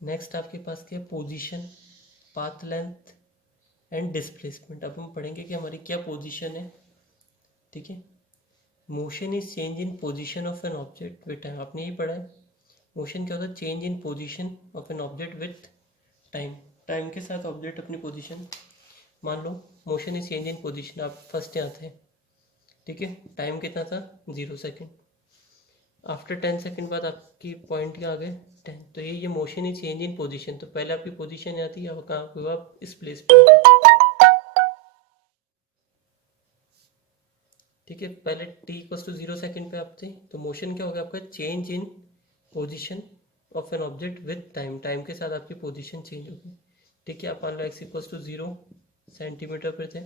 Next आपके पास क्या है, position, path length and displacement. अब हम पढ़ेंगे कि हमारी क्या पोजीशन है, ठीक है। Motion is change in position of an object with time, आपने यही पढ़ा है। मोशन क्या होता है, change in position of an object with time, time के साथ ऑब्जेक्ट अपनी पोजीशन। मान लो motion is change in position, आप फर्स्ट यहाँ थे, ठीक है, टाइम कितना था 0 सेकेंड, आफ्टर 10 सेकेंड बाद आपकी पॉइंट क्या आ गए 10, तो ये motion is change in position. तो पहले आपकी पोजीशन यहाँ थी, अब कहाँ पे हो आप, इस प्लेस पे, ठीक है। पहले t इक्वल्स टू 0 सेकेंड पे आप थे, तो मोशन क्या हो गया आपका, change in position of an object with time, time के साथ आपकी पोजीशन चेंज होगी, ठीक है। आप मान लो x इक्वल्स टू 0 सेंटीमीटर पे थे,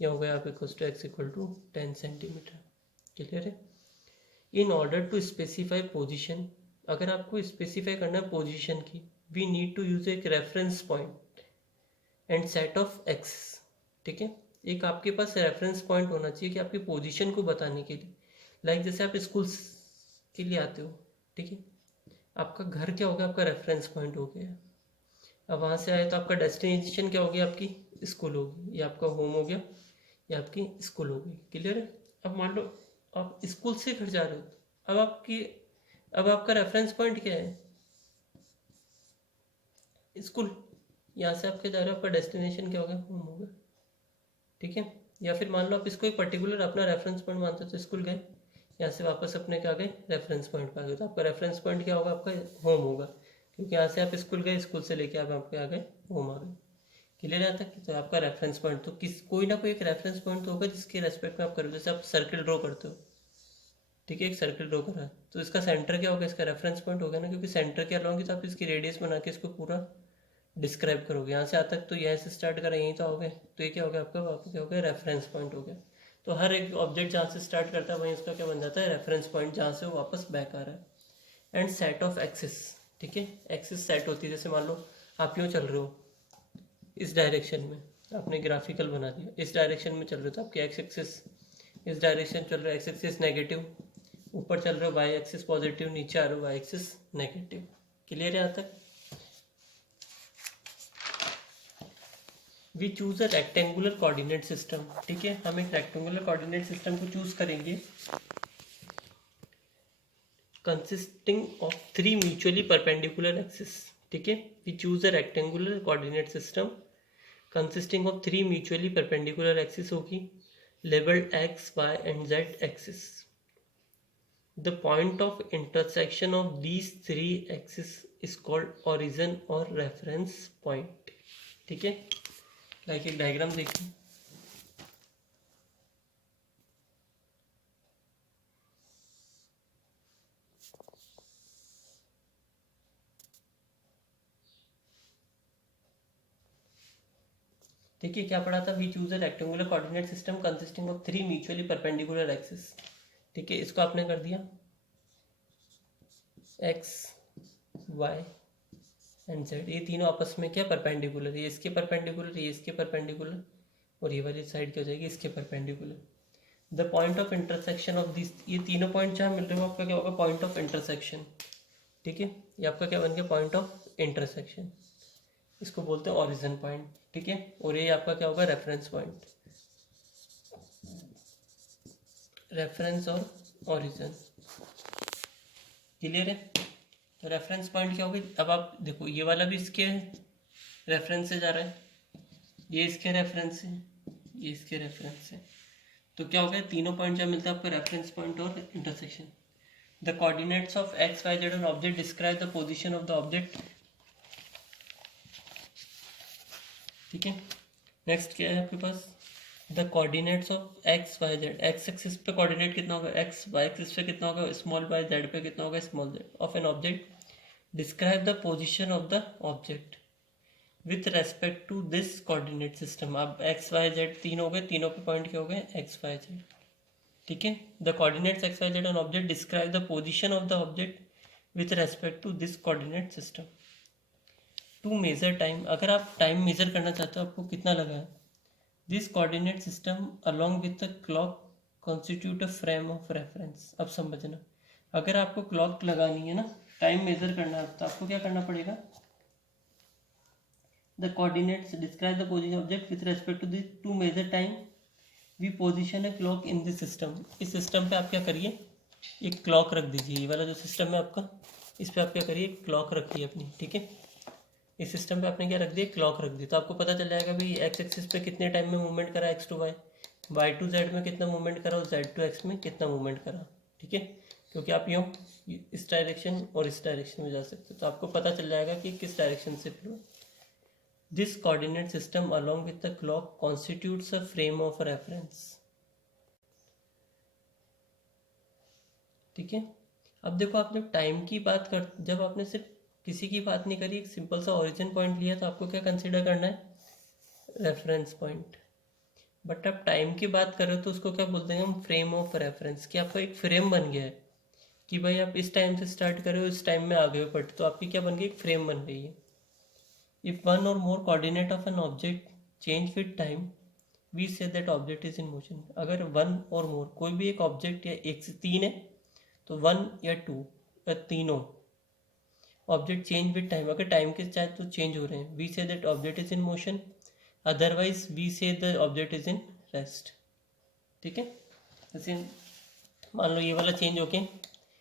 ये हो गया आप equals to x equal to 10 centimetre, clear है। In order to specify position, अगर आपको स्पेसिफाई करना है पोजीशन की, वी नीड टू यूज एक reference point and set of axis, ठीक है। एक आपके पास रेफरेंस पॉइंट होना चाहिए कि आपकी पोजीशन को बताने के लिए, लाइक जैसे आप स्कूल के लिए आते हो, ठीक है, आपका घर क्या हो गया, आपका रेफरेंस पॉइंट हो गया। अब वहाँ से आए तो आपका डेस्टिनेशन क्या हो गया, आपकी स्कूल होगी, या आपका होम हो गया, या आपकी स्कूल हो गई, क्लियर है। अब मान लो आप स्कूल से घर जा रहे हो, अब आपका रेफरेंस पॉइंट क्या है, स्कूल। यहाँ से आपके जा रहे हो, आपका डेस्टिनेशन क्या हो गया, होम हो गया, ठीक है। या फिर मान लो आप इसको एक पर्टिकुलर अपना रेफरेंस पॉइंट मानते हो, तो स्कूल गए, यहाँ से वापस अपने क्या गए, रेफरेंस पॉइंट पर आ गए, तो आपका रेफरेंस पॉइंट क्या होगा, आपका होम होगा, क्योंकि यहाँ से आप स्कूल गए, स्कूल से लेके आप आपके आ गए होम आ गए, क्लियर है तक। तो आपका रेफरेंस पॉइंट तो कोई ना कोई एक रेफरेंस पॉइंट तो होगा जिसके रेस्पेक्ट में आप करोगे। जैसे आप सर्कल ड्रॉ करते हो, ठीक है, एक सर्कल ड्रॉ करा है, तो इसका सेंटर क्या होगा, इसका रेफरेंस पॉइंट होगा ना, क्योंकि सेंटर क्या लाओगे तो आप इसकी रेडियस बना के इसको पूरा डिस्क्राइब करोगे। यहाँ से आज तक तो यहाँ से स्टार्ट करा, यहीं तो आओगे, तो ये क्या हो गया आपका क्या हो गया, रेफरेंस पॉइंट हो गया। तो हर एक ऑब्जेक्ट जहाँ से स्टार्ट करता है वहीं उसका क्या बन जाता है, रेफरेंस पॉइंट, जहाँ से वो वापस बैक आ रहा है। एंड सेट ऑफ एक्सिस, ठीक है, एक्सिस सेट होती है। जैसे मान लो आप यूँ चल रहे हो इस डायरेक्शन में, आपने ग्राफिकल बना दिया, इस डायरेक्शन में चल रहे हो तो आपकी एक्स एक्सिस इस डायरेक्शन चल रहा है, एक्स एक्सिस नेगेटिव, ऊपर चल रहे हो वाई एक्सिस पॉजिटिव, नीचे आ रहे हो वाई एक्सिस नेगेटिव, क्लियर है यहाँ तक। We choose a rectangular coordinate system, ठीक है, हम एक रेक्टेंगुलर कोऑर्डिनेट सिस्टम को चूज करेंगे consisting of 3 mutually perpendicular axis, ठीक है। We choose a rectangular coordinate system consisting of 3 mutually perpendicular axis होगी, labelled X Y and Z axis. The point of intersection of these 3 axis is called origin और reference point, ठीक है। Like एक diagram देखिए, देखिए क्या पढ़ा था, we choose a rectangular coordinate system consisting of 3 mutually perpendicular axis, ठीक है। इसको आपने कर दिया एक्स वाई एंड जेड, ये तीनों आपस में क्या परपेंडिकुलर, ये इसके परपेंडिकुलर, ये इसके परपेंडिकुलर, और ये वाली साइड क्या हो जाएगी, इसके perpendicular. The point of intersection of this, ये तीनों पॉइंट जहाँ मिल रहे हो आपका क्या होगा, पॉइंट ऑफ इंटरसेक्शन, ठीक है। ये आपका क्या बन गया, पॉइंट ऑफ इंटरसेक्शन, इसको बोलते हैं ओरिजिन पॉइंट, ठीक है। और ये आपका क्या होगा, रेफरेंस पॉइंट, रेफरेंस और ओरिजिन, क्लियर है। तो रेफरेंस पॉइंट क्या होगी, अब आप देखो ये वाला भी इसके रेफरेंस से जा रहा है, ये इसके रेफरेंस से, ये इसके रेफरेंस से, तो क्या हो गया, तीनों पॉइंट जब मिलता है आपका रेफरेंस पॉइंट और intersection. The coordinates of X Y Z on object describe the position of the object, ठीक है। नेक्स्ट क्या है आपके पास, the coordinates of X Y Z, X axis पे कोऑर्डिनेट कितना होगा एक्स, वाई एक्सिस पे कितना होगा स्मॉल वाई, जेड पे कितना होगा small Z, of an object describe the position of the object with respect to this coordinate system. अब एक्स वाई जेड तीन हो गए, तीनों पे पॉइंट क्या हो गए, एक्स वाई जेड, ठीक है। The coordinates X Y Z on object describe the position of the object with respect to this coordinate system. To measure time, अगर आप टाइम मेजर करना चाहते हो आपको कितना लगा है, this coordinate system along with the clock constitute a frame of reference. अब समझना, अगर आपको क्लॉक लगानी है ना, टाइम मेजर करना है, तो आपको क्या करना पड़ेगा, the coordinates describe the position object with respect to the to measure time we position a clock in this system. इस सिस्टम पे आप क्या करिए, एक क्लॉक रख दीजिए। ये वाला जो सिस्टम है आपका, इस पर आप क्या करिए, क्लॉक रखिए अपनी, ठीक है। इस सिस्टम पे आपने क्या रख दिया, क्लॉक रख दी, तो आपको पता चल जाएगा भाई एक्स एक्सिस पे कितने टाइम में मूवमेंट करा X to Y, Y to Z में कितना मूवमेंट करा और जेड टू एक्स में कितना मूवमेंट करा, ठीक है। क्योंकि आप यूँ इस डायरेक्शन और इस डायरेक्शन में जा सकते हो, तो आपको पता चल जाएगा कि किस डायरेक्शन से flow. This coordinate system along with the clock constitutes a frame of reference, ठीक है। अब देखो, आप जब टाइम की बात कर, जब आपने सिर्फ किसी की बात नहीं करी, एक सिंपल सा ओरिजिन पॉइंट लिया, तो आपको क्या कंसीडर करना है, रेफरेंस पॉइंट। बट अब टाइम की बात करें तो उसको क्या बोलते हैं हम, फ्रेम ऑफ रेफरेंस, कि आपका एक फ्रेम बन गया है कि भाई आप इस टाइम से स्टार्ट करो, इस टाइम में आगे बढ़ते, तो आपकी क्या बन गई, एक फ्रेम बन गई है। If one or more coordinate of an object change with time we say that object is in motion. अगर वन और मोर कोई भी एक ऑब्जेक्ट या एक से तीन है, तो वन या टू या तीनों ऑब्जेक्ट चेंज विद टाइम, अगर टाइम के साथ तो चेंज हो रहे हैं, we say that object is in motion, otherwise we say the object is in rest, ठीक है। जैसे मान लो ये वाला चेंज होके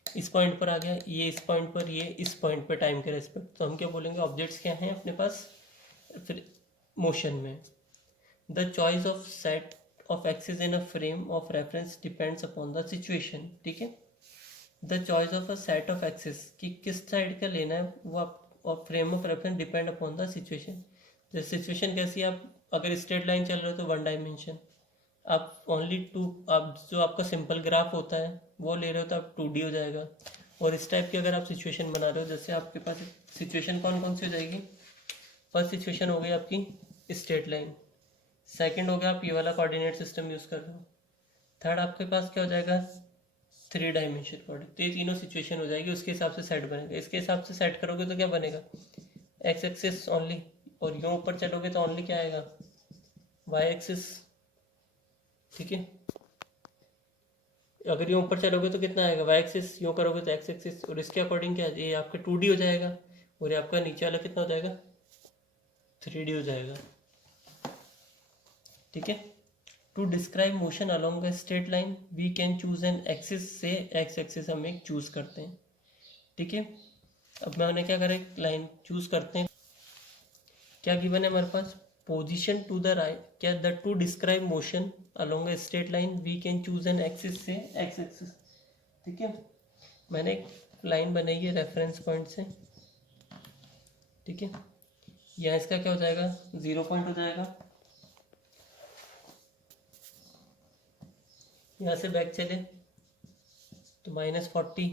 इस पॉइंट पर आ गया, ये इस पॉइंट पर, ये इस पॉइंट पर टाइम के रेस्पेक्ट, तो हम क्या बोलेंगे, ऑब्जेक्ट्स क्या हैं अपने पास, फिर मोशन में। The choice of set of axis in a frame of reference depends upon the situation, ठीक है। The choice of a set of axis, कि किस साइड का लेना है वो आप, और frame of reference depend upon the situation. जैसे सिचुएशन कैसी है, आप अगर स्ट्रेट लाइन चल रहे हो तो वन डायमेंशन, आप ओनली टू, आप जो आपका सिंपल ग्राफ होता है वो ले रहे हो तो आप 2D हो जाएगा। और इस टाइप की अगर आप सिचुएशन बना रहे हो, जैसे आपके पास सिचुएशन कौन कौन सी हो जाएगी, फर्स्ट सिचुएशन हो गई आपकी स्ट्रेट लाइन, सेकंड हो गया आप ये वाला कोऑर्डिनेट सिस्टम यूज़ कर रहे हो, थर्ड आपके पास क्या हो जाएगा, 3 डायमेंशन कोऑर्डिनेट। तो ये तीनों सिचुएशन हो जाएगी, उसके हिसाब से सेट बनेगा। इसके हिसाब से सेट करोगे तो क्या बनेगा, एक्स एक्सिस ओनली, और यूँ ऊपर चलोगे तो ओनली क्या आएगा, वाई एक्सिस, ठीक है। अगर यूँ ऊपर चलोगे तो कितना आएगा, वाई एक्सिस, यूँ करोगे तो एक्स एक्सिस, और इसके अकॉर्डिंग क्या, ये आपका 2D हो जाएगा, और ये आपका नीचे वाला कितना हो जाएगा, 3D हो जाएगा, ठीक है। To describe motion along a straight line we can choose an axis, से एक्स एक्सिस हम एक चूज करते हैं, ठीक है। अब मैंने क्या करा, एक लाइन चूज करते हैं, क्या गिवन है हमारे पास, पोजीशन टू द राइट, क्या the to describe motion along a straight line we can choose an axis, से एक्स एक्सिस, ठीक है। मैंने एक लाइन बनाई है रेफरेंस पॉइंट से, ठीक है। यहाँ इसका क्या हो जाएगा, 0 पॉइंट हो जाएगा, यहाँ से बैक चले तो -40,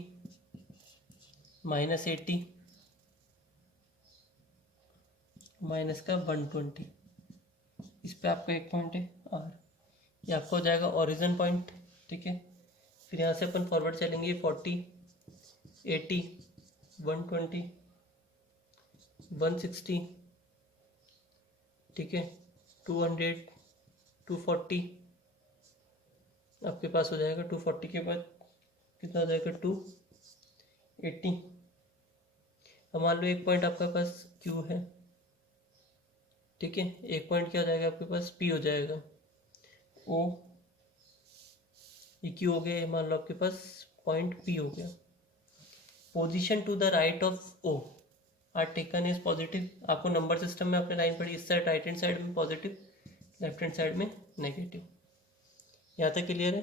-80, माइनस का 120, इस पे आपका एक पॉइंट है आर, ये आपका हो जाएगा ओरिजिन पॉइंट, ठीक है। फिर यहाँ से अपन फॉरवर्ड चलेंगे 40, 80, 120, 160, ठीक है, 200, 240, आपके पास हो जाएगा 240 के बाद कितना हो जाएगा, 280। अब मान लो एक पॉइंट आपके पास क्यू है, ठीक है, एक पॉइंट क्या हो जाएगा आपके पास, पी हो जाएगा, ओ, ये क्यू हो गया, मान लो आपके पास पॉइंट पी हो गया। Position to the right of O are taken is positive, आपको नंबर सिस्टम में आपने लाइन पढ़ी, इस साइड राइट हैंड साइड में पॉजिटिव, लेफ्ट हैंड साइड में नेगेटिव। यहाँ तक क्लियर है।